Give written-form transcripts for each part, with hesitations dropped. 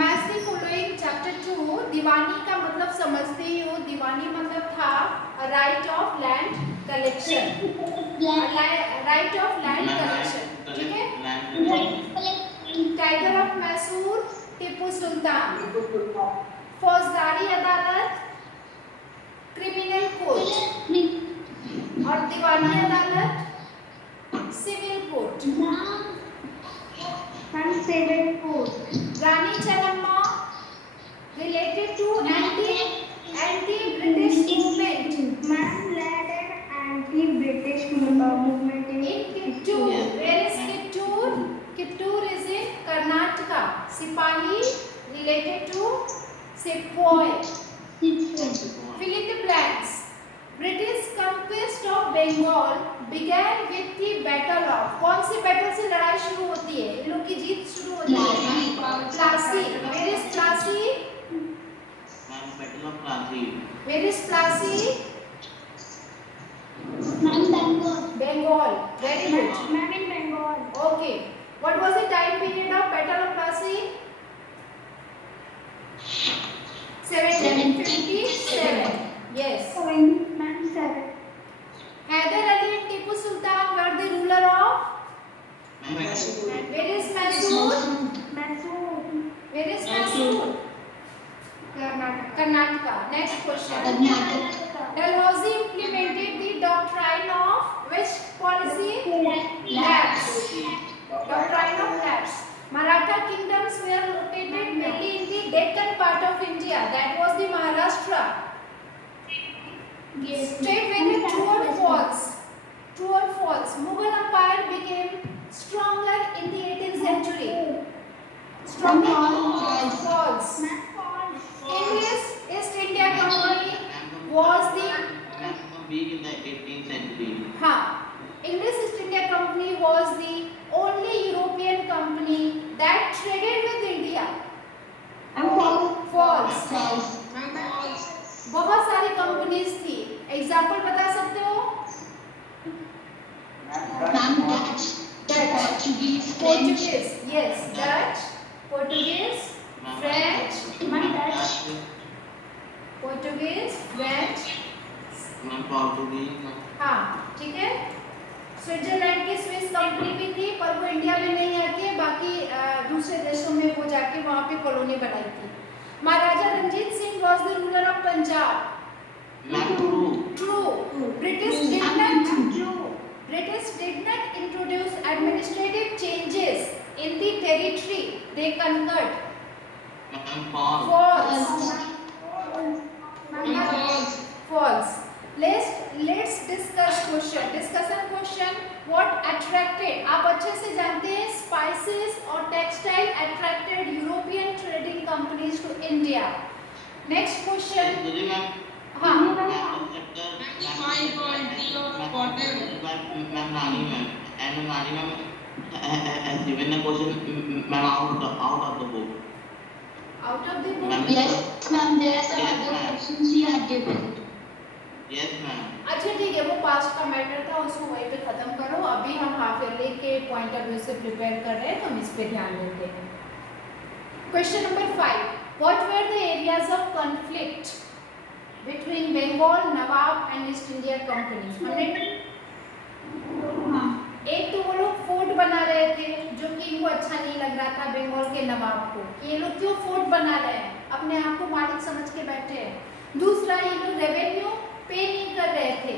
Match the following chapter 2 दीवानी का मतलब समझते ही हो। दीवानी मतलब था right of land collection, right of land collection, ठीक है। टाइगर ऑफ मैसूर टीपू सुल्तान, फौजदारी अदालत क्रिमिनल कोर्ट और दीवानी अदालत civil court. Rani Chennamma related to anti-British movement. Anti-British movement In Kittur, where is Kittur? Kittur is in Karnataka. Sipahi related to Sepoy. Fill in the blanks. British conquest of Bengal began with the battle of, कौन सी battle से लड़ाई शुरू होती है, इन लोग की जीत शुरू होती है? Plassey. Where is Plassey? Battle of Plassey. Where is Plassey? Bengal. Very good. Okay. What was the time period of Battle of Plassey? 1757. Yes. Hyder Ali and Tipu Sultan were the ruler of. Where is Mysore? Where is Mysore? Karnataka. Next question. Dalhousie implemented the doctrine of which policy? Lapse. Doctrine of lapse. Maratha kingdoms were located mainly in the Deccan part of India. That was the Maharashtra. State whether true or false. True or false. Mughal Empire became stronger in the 18th century. Stronger. False. English East India Company was the Big in the 18th century. English East India Company was the only European company that traded with India. False. बहुत सारी companies थी, example बता सकते हो? Portuguese, yes, Dutch, Portuguese, French, हाँ ठीक है। Switzerland की स्विस कंपनी भी थी, पर वो इंडिया में नहीं आके बाकी दूसरे देशों में वो जाके वहाँ पे कॉलोनी बनाई थी। महाराजा Ranjit Singh was the ruler of Punjab. True. British did not introduce administrative changes in the territory they conquered. False. Let's discuss question. Discussion question. What attracted? आप अच्छे से जानते हैं spices और textile attracted European trading companies to India. Next question. हाँ. Has given a question out of the book. Out of the book. Yes, ma'am. There are some other questions she had given. Yes, ma'am. अच्छा ठीक है, वो past का matter था, उसको वहीं पे खत्म करो। अभी हम हाफ ईयरली के पॉइंट ऑफ व्यू से प्रिपेयर कर रहे हैं, तो हम इस पे ध्यान देते हैं। Question number 5. What were the areas of conflict between Bengal Nawab and East India Company? हमने एक तो वो लोग फोर्ट बना रहे थे, जो कि इनको अच्छा नहीं लग रहा था बंगाल के नवाब को। ये लोग क्यों फोर्ट बना रहे हैं? अपने आप को मालिक समझ के बैठे हैं। दूसरा, ये लोग रेवेन्यू पे नहीं कर रहे थे,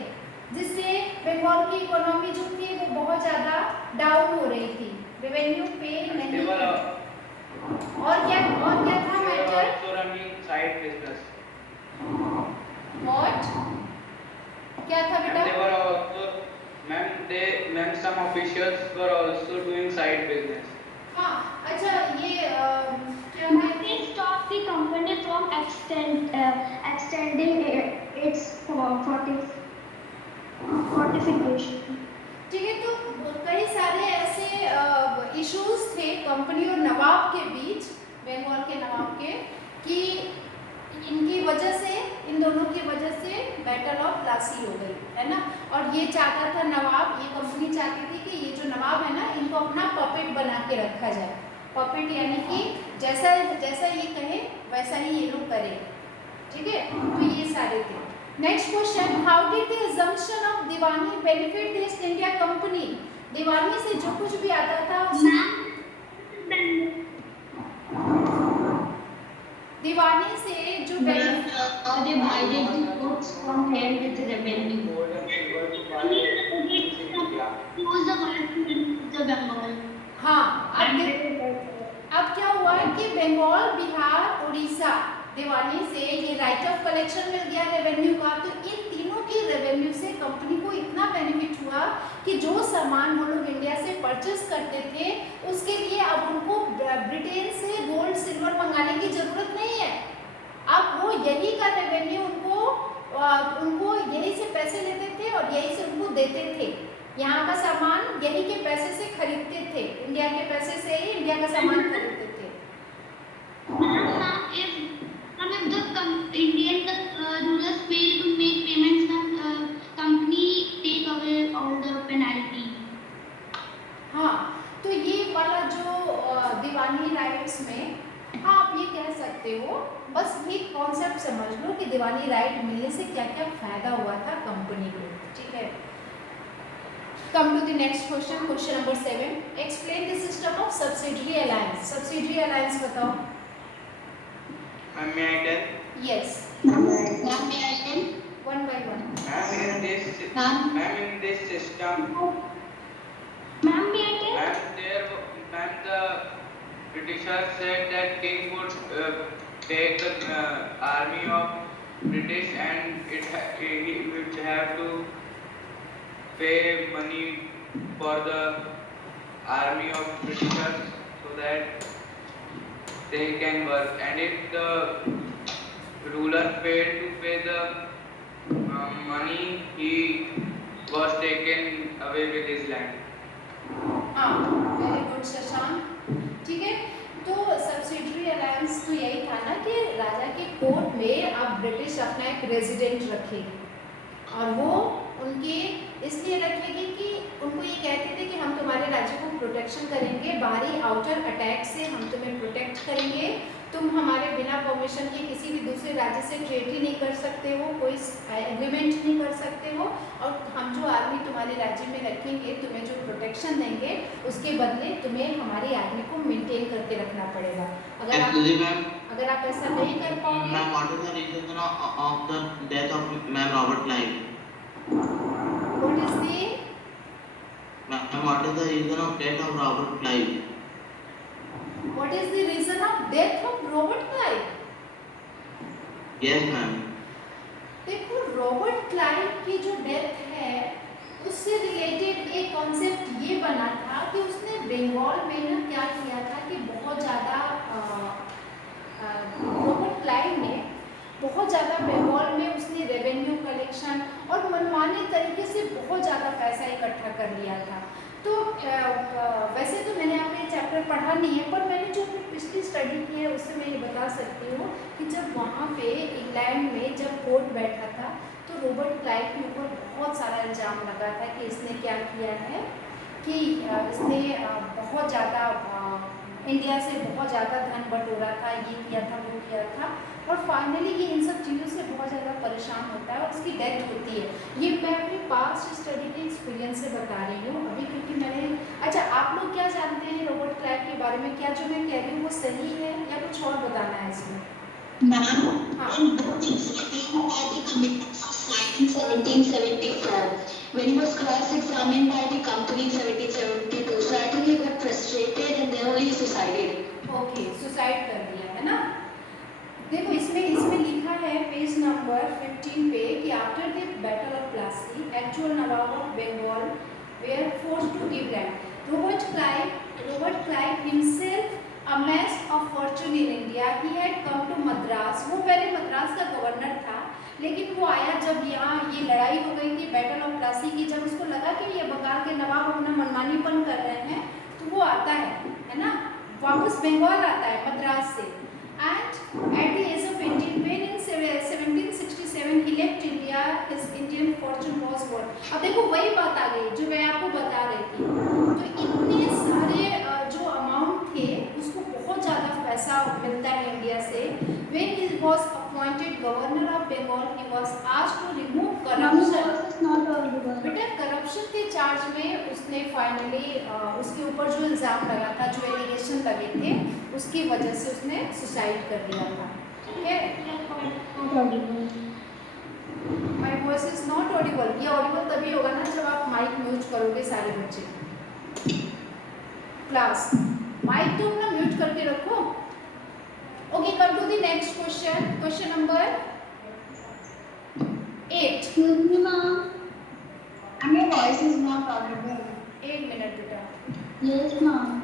जिससे बंगाल की इकोनॉमी जो थी वो बहुत ज़्यादा डाउन हो रही थी। रेवेन्यू पे नहीं कर। और क्या था मैटर? व्हाट? क्या था बेटा? Ma'am, some officials were also doing side business. हाँ, अच्छा ये क्या They stopped the company from extending its fortification. ठीक है, तो कई सारे ऐसे इश्यूज थे कंपनी और नवाब के बीच, बंगाल के नवाब के, कि इनकी वजह से, इन दोनों की वजह से बैटल ऑफ प्लासी हो गई, है ना। और ये चाहता था नवाब, ये कंपनी चाहती थी कि ये जो नवाब है ना, इनको अपना पपेट बना के रखा जाए। पपेट यानी कि जैसा जैसा ये कहे वैसा ही ये लोग करें, ठीक है। तो ये सारे थे। Next question, how did the assumption of Diwani benefit the East India Company? Diwani से जो कुछ भी आता था दीवानी से जो Or divided the goods from here with revenue. Gold and silver to buy India. Close the market to Bengal. हाँ, अब क्या हुआ कि बंगाल, बिहार, उड़ीसा, दीवानी से ये राइट ऑफ कलेक्शन मिल गया रेवेन्यू का। तो इन तीनों की रेवेन्यू से कंपनी को इतना बेनिफिट हुआ कि जो सामान वो लोग इंडिया से परचेस करते थे उसके लिए अब उनको ब्रिटेन से गोल्ड सिल्वर मंगाने की जरूरत नहीं है। अब वो यही का रेवेन्यू उनको यही से पैसे लेते थे और यही से उनको देते थे। यहाँ का सामान यही के पैसे से खरीदते थे, इंडिया के पैसे से ही इंडिया का सामान खरीदते थे। If the Indian rulers fail to make payments, then company take away all the penalty. हाँ, तो ये वाला जो दीवानी राइट्स में, हाँ आप ये कह सकते हो, बस ये कॉन्सेप्ट समझ लो कि दीवानी राइट मिलने से क्या क्या फायदा हुआ था कंपनी को, ठीक है। Come to the next question, question number 7, explain the system of subsidiary alliance. Subsidiary alliance बताओ। May I tell? Yes, Ma'am, may I tell? One by one. Ma'am. In this system, Ma'am, may I tell? and the Britishers said that king would take the army of British and he would have to pay money for the army of Britishers so that they can work. And if the ruler failed to pay the money, he was taken away with his land. हाँ, very good Shashank, ठीक है। तो subsidiary alliance तो यही था ना कि राजा के कोर्ट में अब ब्रिटिश अपना एक रेजिडेंट रखेगी और वो उनके इसलिए रखेगी कि उनको ये कहते थे कि हम तुम्हारे राज्य को प्रोटेक्शन करेंगे, बाहरी आउटर अटैक से हम तुम्हें प्रोटेक्ट करेंगे, तुम हमारे बिना परमिशन के किसी भी दूसरे राज्य से ट्रेड ही नहीं कर सकते हो, कोई एग्रीमेंट नहीं कर सकते हो, और हम जो आर्मी तुम्हारे राज्य में रखेंगे, तुम्हें जो प्रोटेक्शन देंगे उसके बदले तुम्हें हमारी आर्मी को मेंटेन करके रखना पड़ेगा। अगर आप ऐसा नहीं कर पाओगे। Ma'am, what is the reason of the death of Ma'am Robert Clive? What is the? Ma'am, what is the reason of death of Robert Clive? What is the reason of death of Robert Clive? Yes, ma'am. देखो, Robert Clive की जो death है उससे related एक concept ये बना था कि उसने बंगाल में ना क्या किया था कि बहुत ज़्यादा रॉबर्ट क्लाइव ने बहुत ज़्यादा बंगाल में उसने रेवेन्यू कलेक्शन और मनमाने तरीके से बहुत ज़्यादा पैसा इकट्ठा कर लिया था। तो वैसे तो मैंने आपने चैप्टर पढ़ा नहीं है, पर मैंने जो अपनी पिछली स्टडी की है उससे मैं ये बता सकती हूँ कि जब वहाँ पे इंग्लैंड में जब कोर्ट बैठा था तो रॉबर्ट क्लाइव के ऊपर बहुत सारा इल्ज़ाम लगा था कि इसने क्या किया है कि इसने बहुत ज़्यादा इंडिया से बहुत ज़्यादा धन बटोरा था, ये किया था, वो किया था, और फाइनली ये इन सब चीज़ों से बहुत ज़्यादा परेशान होता है और उसकी डेथ होती है। ये मैं अपनी पास्ट स्टडी के एक्सपीरियंस से बता रही हूँ अभी, क्योंकि मैंने अच्छा आप लोग क्या जानते हैं रॉबर्ट क्लाइव के बारे में? क्या जो मैं कह रही हूँ वो सही है या कुछ और बताना है इसमें? In 1774 when he was cross-examined by the company in 1772, so I think he got frustrated and then only suicided. Okay, suicide कर दिया है ना। देखो इसमें लिखा है पेज नंबर 15 पे कि after the battle of Plassey actual nawab of Bengal were forced to give land. Robert Clive himself amassed a fortune in India. He had come to Madras. वो पहले मद्रास का गवर्नर था, लेकिन वो आया जब यहाँ ये लड़ाई हो गई थी बैटल ऑफ प्लासी की, जब उसको लगा कि ये बंगाल के नवाब अपना मनमानीपन कर रहे हैं, तो वो आता है ना, वापस बंगाल आता है मद्रास से। And at the age of 18 when in 1767 he left India, his Indian fortune was what? अब देखो वही बात आ गई जो मैं आपको बता रही थी। तो इतने सारे जो अमाउंट थे was appointed governor of Bengal, he was asked to remove Ma'am, your corruption. voice is not audible. बेटा करप्शन के चार्ज में उसने फाइनली उसके ऊपर जो इल्ज़ाम लगा था, जो एलिगेशन लगे थे, उसकी वजह से उसने सुसाइड कर लिया था. ठीक है. Not audible. My voice is not Audible. ये ऑडिबल तभी होगा ना जब आप माइक म्यूट करोगे सारे बच्चे. क्लास माइक तो अपना म्यूट करके रखो. Okay, come to the next question. Question number 8. Excuse me, ma'am. And your voice is not audible. 1 minute बेटा. Yes, ma'am.